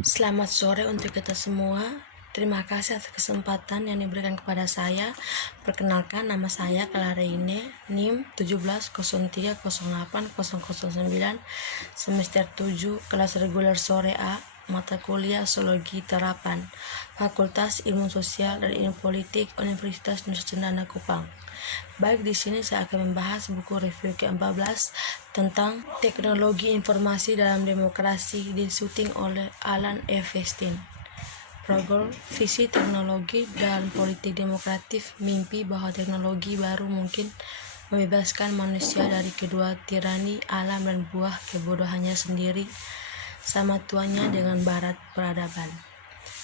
Selamat sore untuk kita semua. Terima kasih atas kesempatan yang diberikan kepada saya. Perkenalkan, nama saya Kalareine, NIM 1703080009, semester 7, kelas reguler sore A, mata kuliah Sosiologi Terapan, Fakultas Ilmu Sosial dan Ilmu Politik, Universitas Nusa Cendana Kupang. Baik, di sini saya akan membahas buku review ke-14 tentang teknologi informasi dalam demokrasi, disuting oleh Alan F. Westin. Prolog, visi teknologi dan politik demokratif, mimpi bahwa teknologi baru mungkin membebaskan manusia dari kedua tirani alam dan buah kebodohannya sendiri, sama tuanya dengan barat peradaban.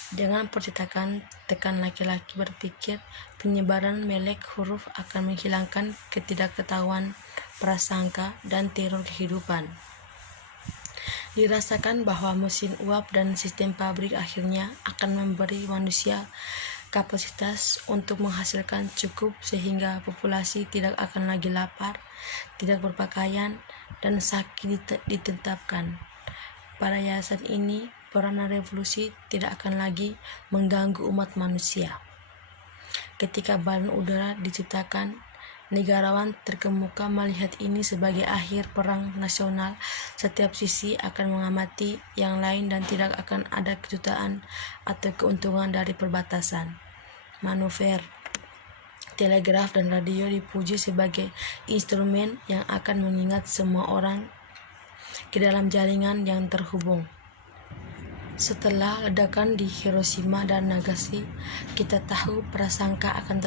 Dengan percetakan tekan laki-laki berpikir, penyebaran melek huruf akan menghilangkan ketidakketahuan, prasangka, dan teror kehidupan. Dirasakan bahwa mesin uap dan sistem pabrik akhirnya akan memberi manusia kapasitas untuk menghasilkan cukup sehingga populasi tidak akan lagi lapar, tidak berpakaian, dan sakit ditetapkan. Pada yayasan ini, peranan revolusi tidak akan lagi mengganggu umat manusia. Ketika balon udara diciptakan, negarawan terkemuka melihat ini sebagai akhir perang nasional. Setiap sisi akan mengamati yang lain dan tidak akan ada kejutan atau keuntungan dari perbatasan. Manuver, telegraf, dan radio dipuji sebagai instrumen yang akan mengingat semua orang ke dalam jaringan yang terhubung. Setelah ledakan di Hiroshima dan Nagasaki, kita tahu prasangka akan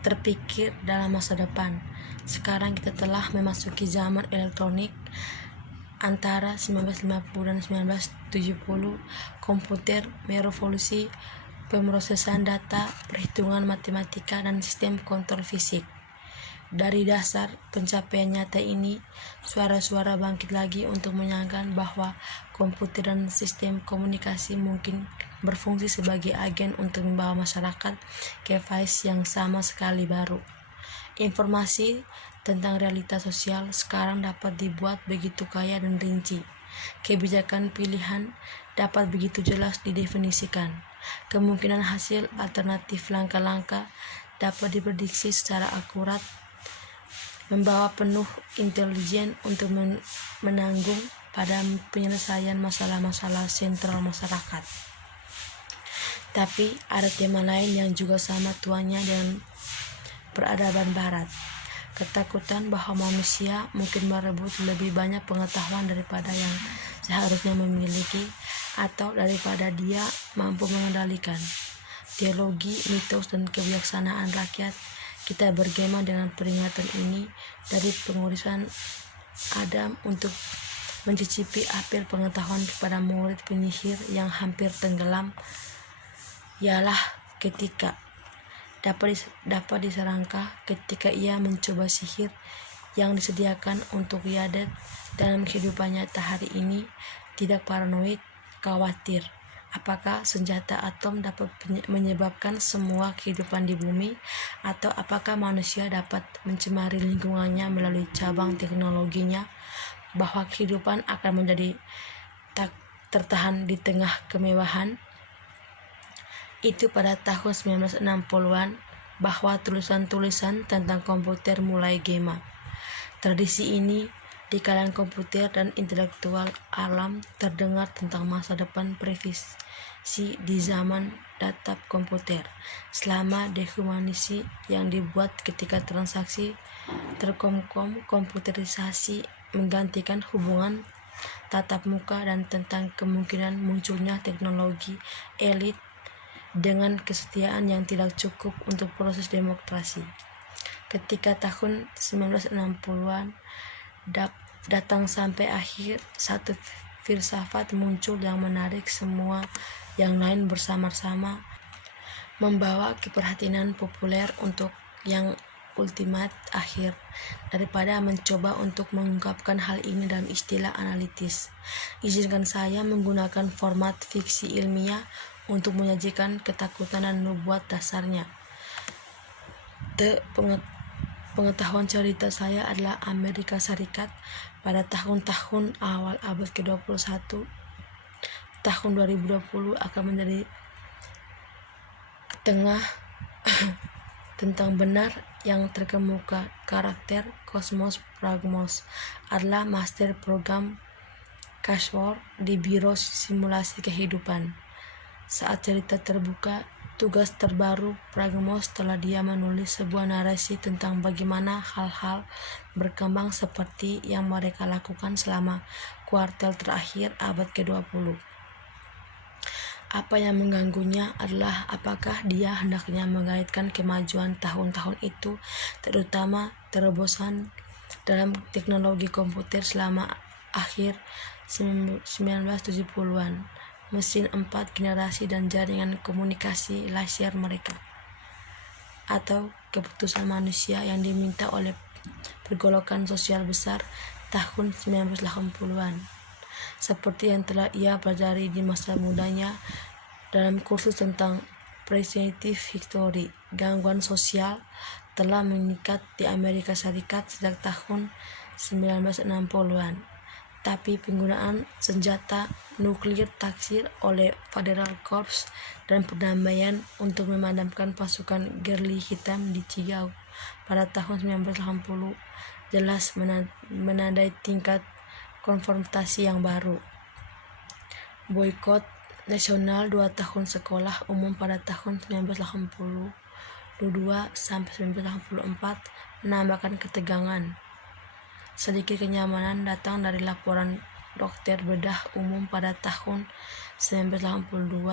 terpikir dalam masa depan. Sekarang kita telah memasuki zaman elektronik. Antara 1950 dan 1970, komputer merevolusi pemrosesan data, perhitungan matematika, dan sistem kontrol fisik. Dari dasar pencapaian nyata ini, suara-suara bangkit lagi untuk menyangkan bahwa komputer dan sistem komunikasi mungkin berfungsi sebagai agen untuk membawa masyarakat ke fase yang sama sekali baru. Informasi tentang realitas sosial sekarang dapat dibuat begitu kaya dan rinci. Kebijakan pilihan dapat begitu jelas didefinisikan. Kemungkinan hasil alternatif langkah-langkah dapat diprediksi secara akurat, membawa penuh intelijen untuk menanggung pada penyelesaian masalah-masalah sentral masyarakat. Tapi ada tema lain yang juga sama tuanya dengan peradaban barat. Ketakutan bahwa manusia mungkin merebut lebih banyak pengetahuan daripada yang seharusnya memiliki atau daripada dia mampu mengendalikan. Teologi, mitos, dan kebijaksanaan rakyat. Kita bergema dengan peringatan ini dari pengurisan Adam untuk mencicipi apel pengetahuan kepada murid penyihir yang hampir tenggelam, ialah ketika dapat disangka ketika ia mencoba sihir yang disediakan untuk Yadet dalam kehidupan nyata hari ini. Tidak paranoid, khawatir apakah senjata atom dapat menyebabkan semua kehidupan di bumi, atau apakah manusia dapat mencemari lingkungannya melalui cabang teknologinya, bahwa kehidupan akan menjadi tak tertahan di tengah kemewahan. Itu pada tahun 1960-an, bahwa tulisan-tulisan tentang komputer mulai gema. Tradisi ini di kalangan komputer dan intelektual alam terdengar tentang masa depan previsi di zaman data komputer, selama dehumanisasi yang dibuat ketika transaksi komputerisasi menggantikan hubungan tatap muka, dan tentang kemungkinan munculnya teknologi elit dengan kesetiaan yang tidak cukup untuk proses demokrasi. Ketika tahun 1960-an datang sampai akhir, satu filsafat muncul yang menarik semua yang lain bersama-sama, membawa keprihatinan populer untuk yang ultimat akhir. Daripada mencoba untuk mengungkapkan hal ini dalam istilah analitis, izinkan saya menggunakan format fiksi ilmiah untuk menyajikan ketakutan dan nubuat dasarnya. Pengetahuan cerita saya adalah Amerika Serikat pada tahun-tahun awal abad ke-21. tahun 2020 akan menjadi tengah tentang benar yang terkemuka. Karakter Cosmos Pragmos adalah master program Cashworth di Biro Simulasi Kehidupan. Saat cerita terbuka, tugas terbaru Pragmos setelah dia menulis sebuah narasi tentang bagaimana hal-hal berkembang seperti yang mereka lakukan selama kuartal terakhir abad ke-20. Apa yang mengganggunya adalah apakah dia hendaknya mengaitkan kemajuan tahun-tahun itu, terutama terobosan dalam teknologi komputer selama akhir 1970-an, mesin 4 generasi dan jaringan komunikasi laser mereka, atau keputusan manusia yang diminta oleh pergolakan sosial besar tahun 1980-an. Seperti yang telah ia pelajari di masa mudanya dalam kursus tentang Preventive Victory, gangguan sosial telah meningkat di Amerika Serikat sejak tahun 1960-an. Tapi penggunaan senjata nuklir taksir oleh Federal Corps dan perdamaian untuk memadamkan pasukan gerili hitam di Cigao pada tahun 1980 jelas menandai tingkat konfrontasi yang baru. Boikot nasional 2 tahun sekolah umum pada tahun 1982 sampai 1984 menambahkan ketegangan. Sedikit kenyamanan datang dari laporan dokter bedah umum pada tahun 1982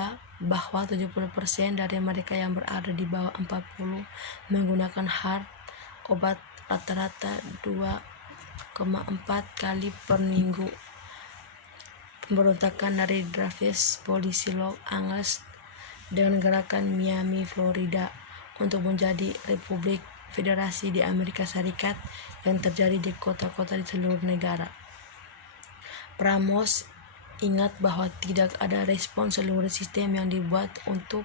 bahwa 70% dari mereka yang berada di bawah 40 menggunakan obat rata-rata 2,4 kali per minggu. Pemberontakan dari Travis polisi Los Angeles dengan gerakan Miami, Florida untuk menjadi Republik Federasi di Amerika Serikat yang terjadi di kota-kota di seluruh negara. Pramos ingat bahwa tidak ada respon seluruh sistem yang dibuat untuk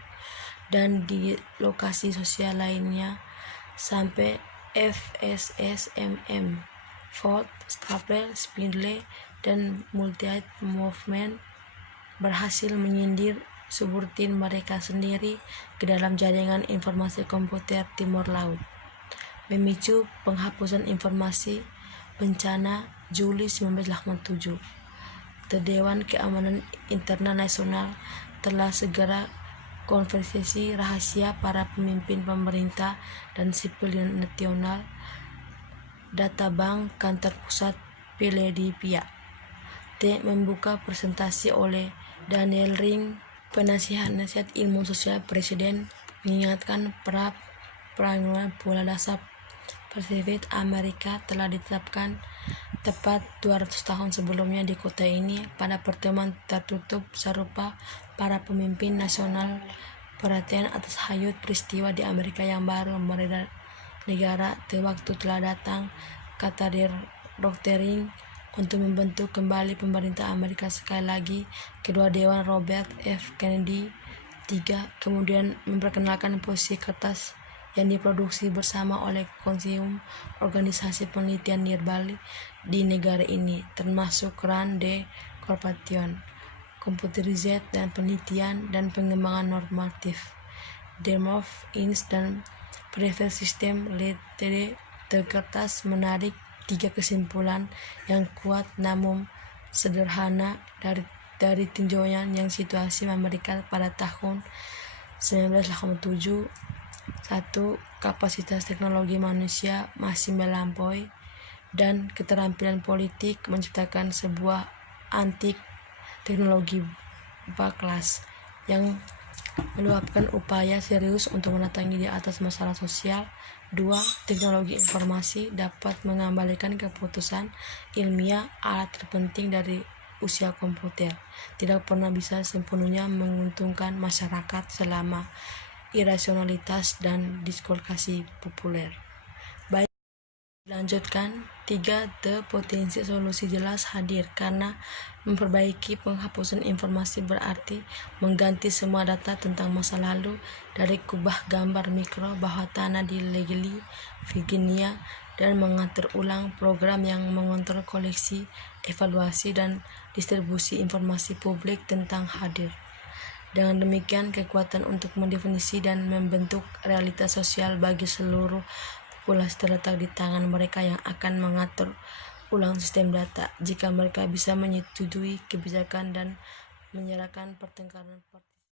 dan di lokasi sosial lainnya sampai FSSMM, Ford, Staples, Spindle, dan Multiate Movement berhasil menyindir subordin mereka sendiri ke dalam jaringan informasi komputer Timur Laut, memicu penghapusan informasi bencana Juli 1987. Dewan Keamanan Internal Nasional telah segera konferensi rahasia para pemimpin pemerintah dan sipil nasional Databank kantor pusat Philadelphia membuka presentasi oleh Daniel Ring, penasihat ilmu sosial presiden, mengingatkan perangkat pola dasar Pasifik Amerika telah ditetapkan tepat 200 tahun sebelumnya di kota ini. Pada pertemuan tertutup serupa, para pemimpin nasional perhatian atas hayut peristiwa di Amerika yang baru negara waktu telah datang, kata Dr. Ring, untuk membentuk kembali pemerintah Amerika. Sekali lagi, kedua dewan Robert F. Kennedy III kemudian memperkenalkan posisi kertas yang diproduksi bersama oleh konsorsium organisasi penelitian nirbali di negara ini, termasuk RAND Corporation, Computerized dan Penelitian dan Pengembangan Normatif, Demov Inc. dan Private System Ltd. Kertas menarik 3 kesimpulan yang kuat namun sederhana dari tinjauan yang situasi Amerika pada tahun 1987. 1. Kapasitas teknologi manusia masih melampaui dan keterampilan politik menciptakan sebuah antik teknologi backlash yang meluapkan upaya serius untuk mendatangi di atas masalah sosial. 2. Teknologi informasi dapat mengembalikan keputusan ilmiah. Alat terpenting dari usia komputer tidak pernah bisa sepenuhnya menguntungkan masyarakat selama irasionalitas dan diskursasi populer. Baik, dilanjutkan. 3. Potensi solusi jelas hadir karena memperbaiki penghapusan informasi berarti mengganti semua data tentang masa lalu dari kubah gambar mikro bawah tanah di Langley, Virginia, dan mengatur ulang program yang mengontrol koleksi evaluasi, dan distribusi informasi publik tentang hadir. Dengan demikian, kekuatan untuk mendefinisi dan membentuk realitas sosial bagi seluruh populasi terletak di tangan mereka yang akan mengatur ulang sistem data. Jika mereka bisa menyetujui kebijakan dan menyerahkan pertengkaran